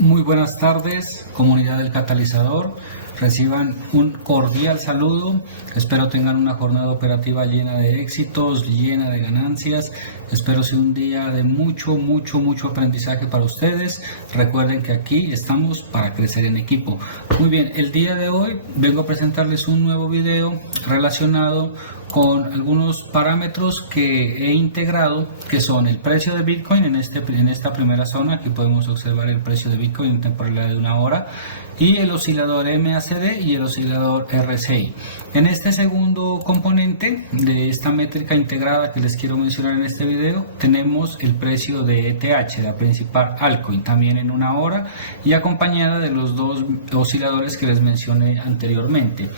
Muy buenas tardes, comunidad del catalizador. Reciban un cordial saludo. Espero tengan una jornada operativa llena de éxitos, llena de ganancias. Espero sea un día de mucho aprendizaje para ustedes. Recuerden que aquí estamos para crecer en equipo. Muy bien, el día de hoy vengo a presentarles un nuevo video relacionado con algunos parámetros que he integrado, que son el precio de Bitcoin en esta primera zona. Aquí podemos observar el precio de Bitcoin en temporalidad de 1 hora, y el oscilador MACD y el oscilador RSI. En este segundo componente de esta métrica integrada que les quiero mencionar en este video, tenemos el precio de ETH, la principal altcoin, también en 1 hora, y acompañada de los dos osciladores que les mencioné anteriormente.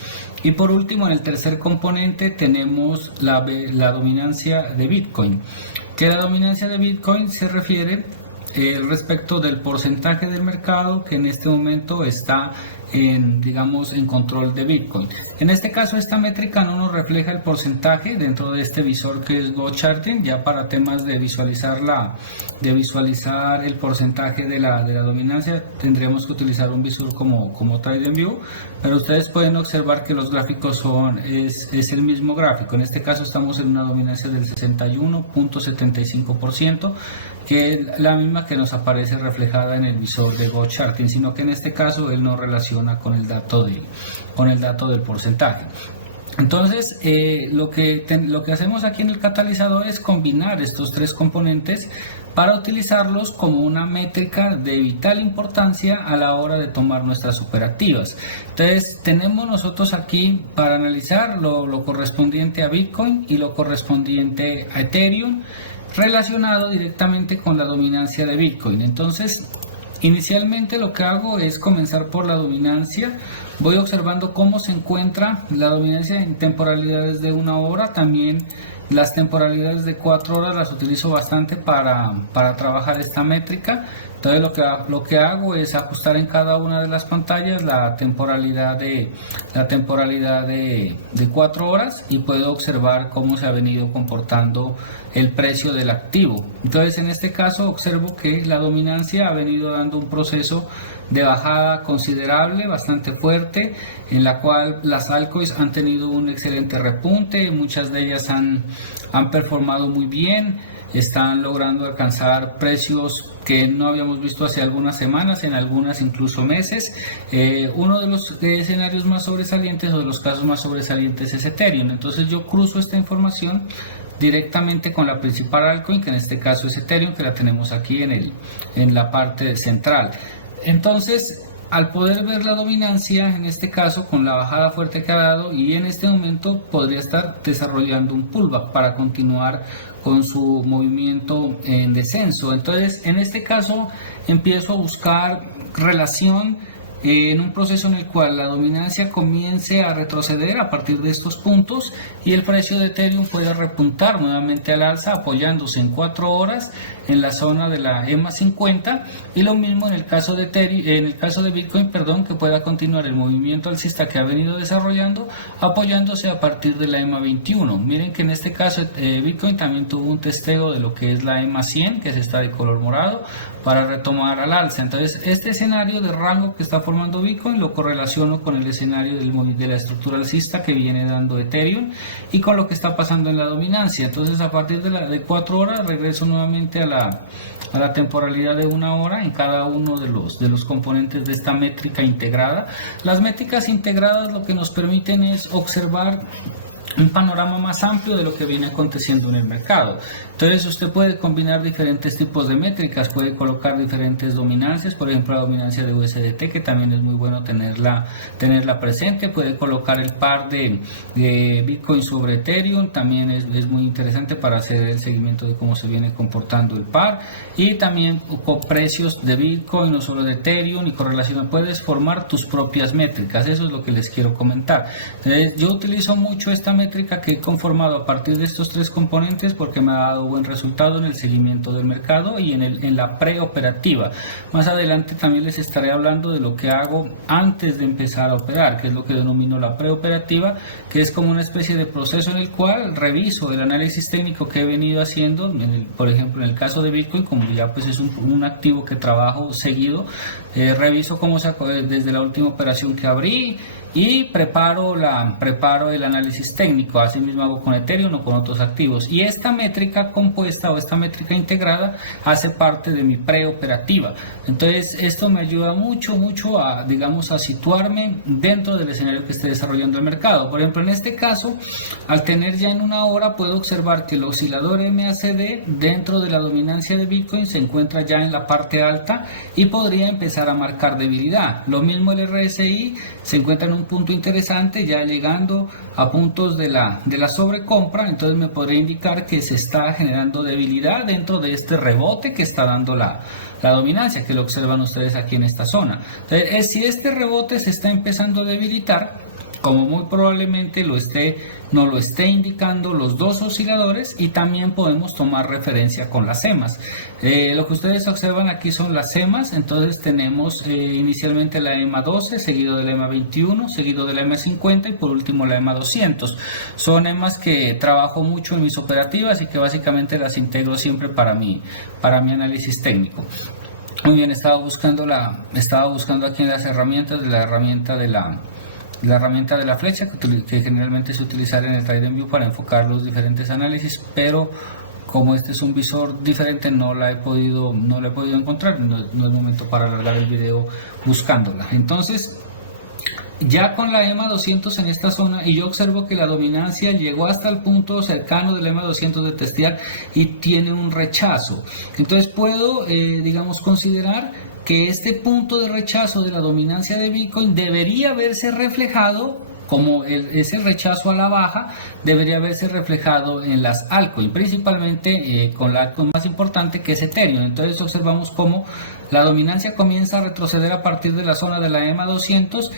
Y por último, en el tercer componente tenemos la dominancia de Bitcoin, que la dominancia de Bitcoin se refiere respecto del porcentaje del mercado que en este momento está en control de Bitcoin. En este caso, esta métrica no nos refleja el porcentaje dentro de este visor que es GoCharting. Ya para temas de visualizar el porcentaje de la dominancia, tendremos que utilizar un visor como TradingView, pero ustedes pueden observar que los gráficos es el mismo gráfico. En este caso estamos en una dominancia del 61.75%, que es la misma que nos aparece reflejada en el visor de GoCharting, sino que en este caso él no relaciona con el dato del porcentaje. Entonces, lo que hacemos aquí en el catalizador es combinar estos tres componentes para utilizarlos como una métrica de vital importancia a la hora de tomar nuestras operativas. Entonces, tenemos nosotros aquí para analizar lo correspondiente a Bitcoin y lo correspondiente a Ethereum, relacionado directamente con la dominancia de Bitcoin. Entonces, inicialmente lo que hago es comenzar por la dominancia. Voy observando cómo se encuentra la dominancia en temporalidades de 1 hora. También las temporalidades de 4 horas las utilizo bastante para trabajar esta métrica. Entonces lo que hago es ajustar en cada una de las pantallas la temporalidad de 4 horas, y puedo observar cómo se ha venido comportando el precio del activo. Entonces, en este caso observo que la dominancia ha venido dando un proceso de bajada considerable, bastante fuerte, en la cual las altcoins han tenido un excelente repunte. Muchas de ellas han performado muy bien, están logrando alcanzar precios que no habíamos visto hace algunas semanas, en algunas incluso meses. Uno de los escenarios más sobresalientes, o de los casos más sobresalientes, es Ethereum. Entonces yo cruzo esta información directamente con la principal altcoin, que en este caso es Ethereum, que la tenemos aquí en la parte central. Entonces, al poder ver la dominancia, en este caso con la bajada fuerte que ha dado, y en este momento podría estar desarrollando un pullback para continuar con su movimiento en descenso. Entonces, en este caso empiezo a buscar relación en un proceso en el cual la dominancia comience a retroceder a partir de estos puntos, y el precio de Ethereum pueda repuntar nuevamente al alza, apoyándose en 4 horas en la zona de la EMA 50, y lo mismo en el caso de Bitcoin, que pueda continuar el movimiento alcista que ha venido desarrollando, apoyándose a partir de la EMA 21. Miren que en este caso Bitcoin también tuvo un testeo de lo que es la EMA 100, que está de color morado, para retomar al alza. Entonces, este escenario de rango que está formando Bitcoin lo correlaciono con el escenario de la estructura alcista que viene dando Ethereum, y con lo que está pasando en la dominancia. Entonces, a partir de 4 horas regreso nuevamente a la temporalidad de 1 hora en cada uno de los componentes de esta métrica integrada. Las métricas integradas lo que nos permiten es observar un panorama más amplio de lo que viene aconteciendo en el mercado. Entonces, usted puede combinar diferentes tipos de métricas, puede colocar diferentes dominancias, por ejemplo la dominancia de USDT, que también es muy bueno tenerla presente. Puede colocar el par de Bitcoin sobre Ethereum, también es muy interesante para hacer el seguimiento de cómo se viene comportando el par, y también con precios de Bitcoin, no solo de Ethereum, y correlación. Puedes formar tus propias métricas. Eso es lo que les quiero comentar. Yo utilizo mucho esta métrica métrica que he conformado a partir de estos tres componentes porque me ha dado buen resultado en el seguimiento del mercado y en la preoperativa. Más adelante también les estaré hablando de lo que hago antes de empezar a operar, que es lo que denomino la preoperativa, que es como una especie de proceso en el cual reviso el análisis técnico que he venido haciendo, por ejemplo en el caso de Bitcoin, como ya pues es un activo que trabajo seguido, reviso cómo sacó desde la última operación que abrí y preparo el análisis técnico. Así mismo hago con Ethereum o con otros activos, y esta métrica compuesta o esta métrica integrada hace parte de mi preoperativa. Entonces esto me ayuda mucho a, digamos, a situarme dentro del escenario que esté desarrollando el mercado. Por ejemplo, en este caso, al tener ya en una hora, puedo observar que el oscilador MACD dentro de la dominancia de Bitcoin se encuentra ya en la parte alta y podría empezar a marcar debilidad. Lo mismo el RSI se encuentra en un punto interesante, ya llegando a puntos de la sobrecompra. Entonces me podría indicar que se está generando debilidad dentro de este rebote que está dando la dominancia, que lo observan ustedes aquí en esta zona. Entonces, si este rebote se está empezando a debilitar, como muy probablemente nos lo esté indicando los dos osciladores, y también podemos tomar referencia con las EMAs. Lo que ustedes observan aquí son las EMAs. Entonces tenemos inicialmente la EMA 12, seguido de la EMA 21, seguido de la EMA 50 y por último la EMA 200. Son EMAs que trabajo mucho en mis operativas y que básicamente las integro siempre para mi análisis técnico. Muy bien, estaba buscando aquí en las herramientas la herramienta de la flecha que generalmente se utiliza en el TradingView para enfocar los diferentes análisis, pero como este es un visor diferente no la he podido encontrar. No es momento para alargar el video buscándola. Entonces, ya con la EMA 200 en esta zona, y yo observo que la dominancia llegó hasta el punto cercano de la EMA 200 de testear y tiene un rechazo. Entonces puedo, digamos, considerar que este punto de rechazo de la dominancia de Bitcoin debería verse reflejado, como ese rechazo a la baja debería verse reflejado en las altcoins, principalmente con la altcoin más importante, que es Ethereum. Entonces observamos cómo la dominancia comienza a retroceder a partir de la zona de la EMA 200,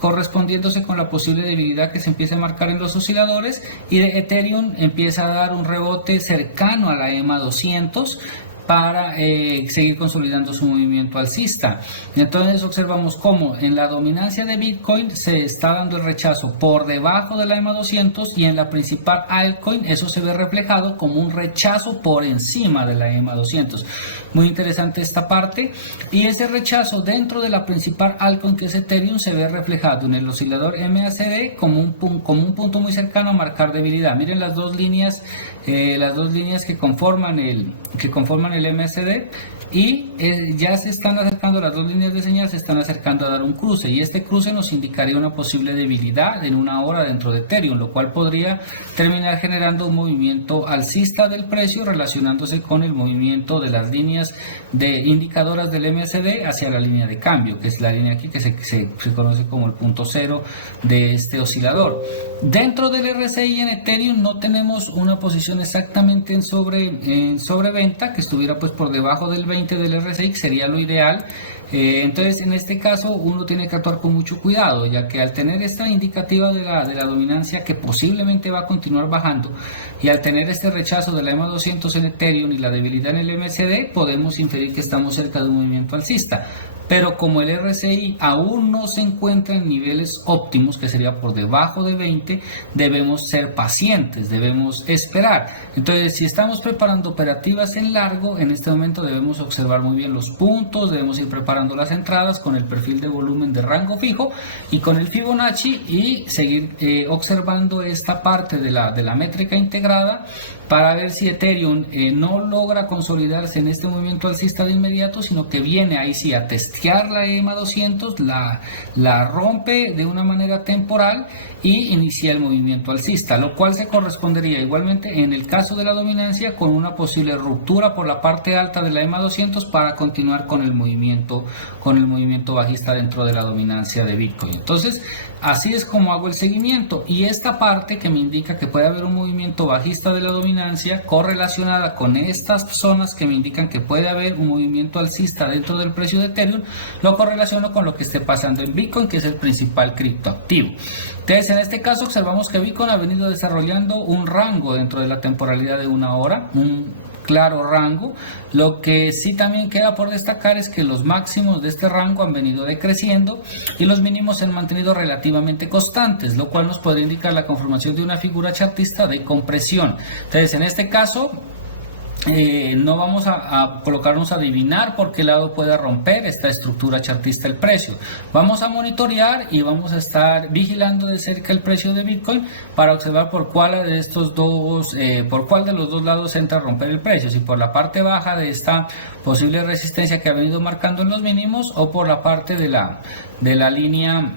correspondiéndose con la posible debilidad que se empieza a marcar en los osciladores, y de Ethereum empieza a dar un rebote cercano a la EMA 200 para seguir consolidando su movimiento alcista. Entonces observamos cómo en la dominancia de Bitcoin se está dando el rechazo por debajo de la EMA 200, y en la principal altcoin eso se ve reflejado como un rechazo por encima de la EMA 200. Muy interesante esta parte, y ese rechazo dentro de la principal altcoin, que es Ethereum, se ve reflejado en el oscilador MACD como un punto muy cercano a marcar debilidad. Miren las dos líneas que conforman el MACD, y ya se están acercando, las dos líneas de señal se están acercando a dar un cruce, y este cruce nos indicaría una posible debilidad en una hora dentro de Ethereum, lo cual podría terminar generando un movimiento alcista del precio relacionándose con el movimiento de las líneas de indicadoras del MACD hacia la línea de cambio, que es la línea aquí que se conoce como el punto cero de este oscilador. Dentro del RSI en Ethereum no tenemos una posición exactamente en sobreventa que estuviera pues por debajo del 20 del RSI, que sería lo ideal. Entonces en este caso uno tiene que actuar con mucho cuidado, ya que al tener esta indicativa de la dominancia que posiblemente va a continuar bajando, y al tener este rechazo de la EMA 200 en Ethereum y la debilidad en el MACD, podemos inferir que estamos cerca de un movimiento alcista. Pero como el RSI aún no se encuentra en niveles óptimos, que sería por debajo de 20, debemos ser pacientes, debemos esperar. Entonces, si estamos preparando operativas en largo, en este momento debemos observar muy bien los puntos, debemos ir preparando las entradas con el perfil de volumen de rango fijo y con el Fibonacci, y seguir observando esta parte de la métrica integrada para ver si Ethereum no logra consolidarse en este movimiento alcista de inmediato, sino que viene ahí sí a testear la EMA 200, la rompe de una manera temporal y inicia el movimiento alcista, lo cual se correspondería igualmente en el caso de la dominancia con una posible ruptura por la parte alta de la EMA 200 para continuar con el movimiento bajista dentro de la dominancia de Bitcoin. Entonces, así es como hago el seguimiento, y esta parte que me indica que puede haber un movimiento bajista de la dominancia correlacionada con estas zonas que me indican que puede haber un movimiento alcista dentro del precio de Ethereum, lo correlaciono con lo que esté pasando en Bitcoin, que es el principal criptoactivo. Entonces, en este caso observamos que Bitcoin ha venido desarrollando un rango dentro de la temporalidad de una hora, un claro rango. Lo que sí también queda por destacar es que los máximos de este rango han venido decreciendo y los mínimos se han mantenido relativamente constantes, lo cual nos puede indicar la conformación de una figura chartista de compresión. Entonces, en este caso no vamos a colocarnos a adivinar por qué lado puede romper esta estructura chartista el precio. Vamos a monitorear y vamos a estar vigilando de cerca el precio de Bitcoin para observar por cuál de estos dos, por cuál de los dos lados entra a romper el precio, si por la parte baja de esta posible resistencia que ha venido marcando en los mínimos o por la parte de la línea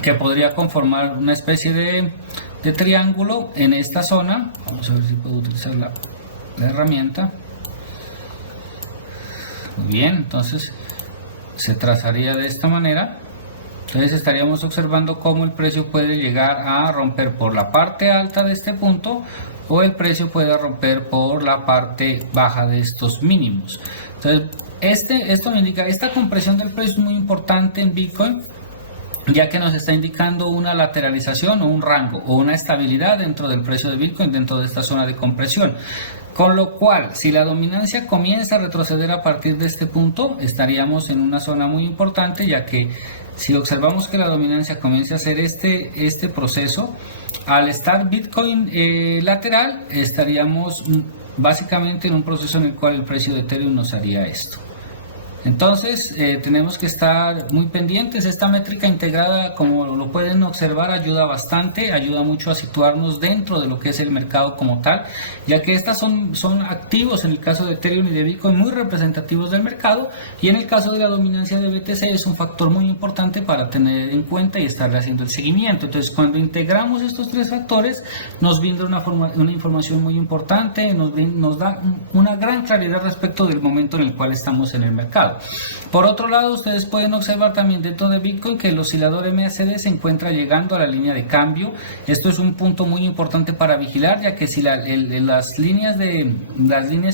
que podría conformar una especie de triángulo en esta zona. Vamos a ver si puedo utilizar la herramienta. Muy bien, entonces se trazaría de esta manera. Entonces estaríamos observando cómo el precio puede llegar a romper por la parte alta de este punto o el precio puede romper por la parte baja de estos mínimos. Entonces esto me indica, esta compresión del precio es muy importante en Bitcoin, ya que nos está indicando una lateralización o un rango o una estabilidad dentro del precio de Bitcoin, dentro de esta zona de compresión. Con lo cual, si la dominancia comienza a retroceder a partir de este punto, estaríamos en una zona muy importante, ya que si observamos que la dominancia comienza a hacer este proceso, al estar Bitcoin lateral, estaríamos básicamente en un proceso en el cual el precio de Ethereum nos haría esto. Entonces tenemos que estar muy pendientes. Esta métrica integrada, como lo pueden observar, ayuda bastante, ayuda mucho a situarnos dentro de lo que es el mercado como tal, ya que estas son activos en el caso de Ethereum y de Bitcoin muy representativos del mercado, y en el caso de la dominancia de BTC es un factor muy importante para tener en cuenta y estarle haciendo el seguimiento. Entonces, cuando integramos estos tres factores, nos brinda una información muy importante, nos da una gran claridad respecto del momento en el cual estamos en el mercado. Por otro lado, ustedes pueden observar también dentro de Bitcoin que el oscilador MACD se encuentra llegando a la línea de cambio. Esto es un punto muy importante para vigilar, ya que si las líneas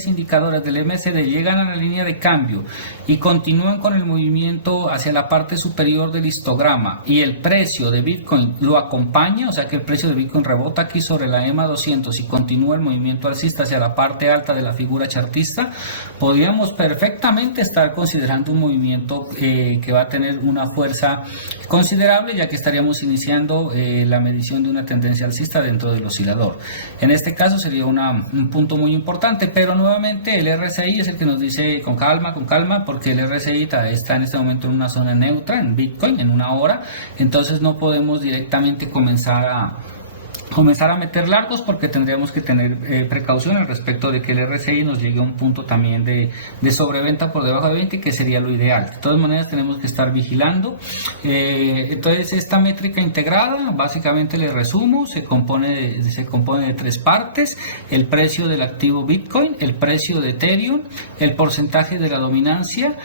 indicadoras del MACD llegan a la línea de cambio y continúan con el movimiento hacia la parte superior del histograma y el precio de Bitcoin lo acompaña, o sea que el precio de Bitcoin rebota aquí sobre la EMA 200 y continúa el movimiento alcista hacia la parte alta de la figura chartista, podríamos perfectamente estar considerando un movimiento que va a tener una fuerza considerable, ya que estaríamos iniciando la medición de una tendencia alcista dentro del oscilador. En este caso sería un punto muy importante, pero nuevamente el RSI es el que nos dice con calma, porque el RSI está en este momento en una zona neutra en Bitcoin en una hora, entonces no podemos directamente comenzar a meter largos, porque tendríamos que tener precaución al respecto de que el RSI nos llegue a un punto también de sobreventa por debajo de 20, que sería lo ideal. De todas maneras tenemos que estar vigilando. Entonces esta métrica integrada, básicamente le resumo, se compone de tres partes: el precio del activo Bitcoin, el precio de Ethereum, el porcentaje de la dominancia,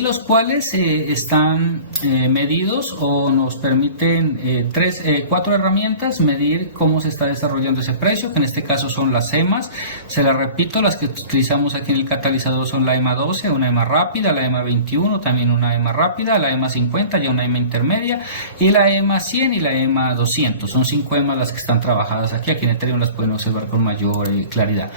los cuales están medidos o nos permiten cuatro herramientas medir cómo se está desarrollando ese precio, que en este caso son las EMAs. Se las repito, las que utilizamos aquí en el catalizador son la EMA 12, una EMA rápida, la EMA 21, también una EMA rápida, la EMA 50, ya una EMA intermedia, y la EMA 100 y la EMA 200. Son 5 EMAs las que están trabajadas aquí. Aquí en Ethereum las pueden observar con mayor claridad.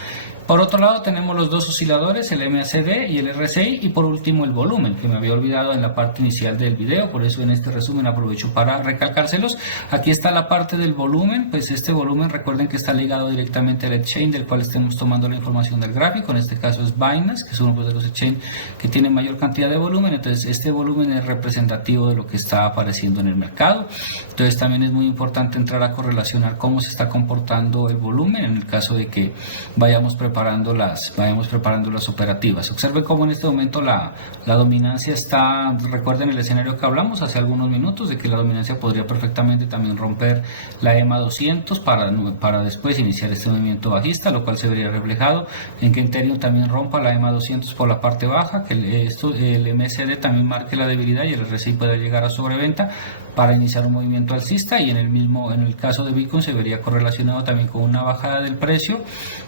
Por otro lado tenemos los dos osciladores, el MACD y el RSI, y por último el volumen, que me había olvidado en la parte inicial del video, por eso en este resumen aprovecho para recalcárselos. Aquí está la parte del volumen. Pues este volumen, recuerden que está ligado directamente al exchange del cual estemos tomando la información del gráfico. En este caso es Binance, que es uno de los exchanges que tiene mayor cantidad de volumen. Entonces este volumen es representativo de lo que está apareciendo en el mercado. Entonces también es muy importante entrar a correlacionar cómo se está comportando el volumen en el caso de que vayamos preparando las operativas. Observen cómo en este momento la dominancia está, recuerden el escenario que hablamos hace algunos minutos, de que la dominancia podría perfectamente también romper la EMA 200 para después iniciar este movimiento bajista, lo cual se vería reflejado en que Ethereum también rompa la EMA 200 por la parte baja, que el MACD también marque la debilidad y el RSI pueda llegar a sobreventa para iniciar un movimiento alcista, y en el caso de Bitcoin se vería correlacionado también con una bajada del precio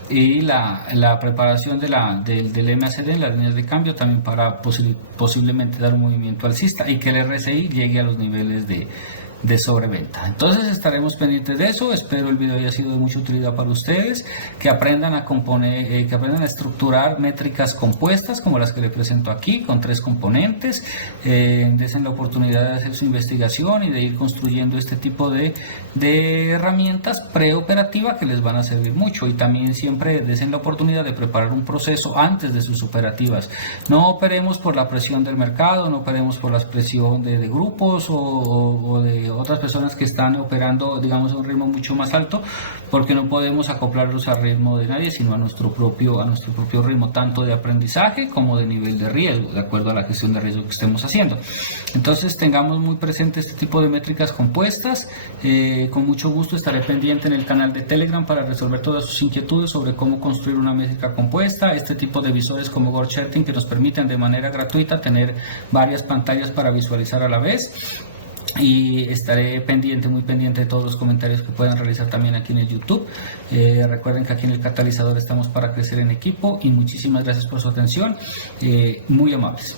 y la preparación del MACD en las líneas de cambio también para posiblemente dar un movimiento alcista y que el RSI llegue a los niveles de sobreventa. Entonces estaremos pendientes de eso. Espero el video haya sido de mucha utilidad para ustedes, que aprendan a componer, que aprendan a estructurar métricas compuestas como las que le presento aquí, con 3 componentes. Desen la oportunidad de hacer su investigación y de ir construyendo este tipo de herramientas preoperativas que les van a servir mucho, y también siempre desen la oportunidad de preparar un proceso antes de sus operativas. No operemos por la presión del mercado, no operemos por la presión de grupos o de otras personas que están operando, digamos, a un ritmo mucho más alto, porque no podemos acoplarlos al ritmo de nadie, sino a nuestro propio ritmo, tanto de aprendizaje como de nivel de riesgo, de acuerdo a la gestión de riesgo que estemos haciendo. Entonces tengamos muy presente este tipo de métricas compuestas. Con mucho gusto estaré pendiente en el canal de Telegram para resolver todas sus inquietudes sobre cómo construir una métrica compuesta, este tipo de visores como GoalCharting que nos permiten de manera gratuita tener varias pantallas para visualizar a la vez. Y estaré muy pendiente de todos los comentarios que puedan realizar también aquí en el YouTube. Recuerden que aquí en el Catalizador estamos para crecer en equipo, y muchísimas gracias por su atención, muy amables.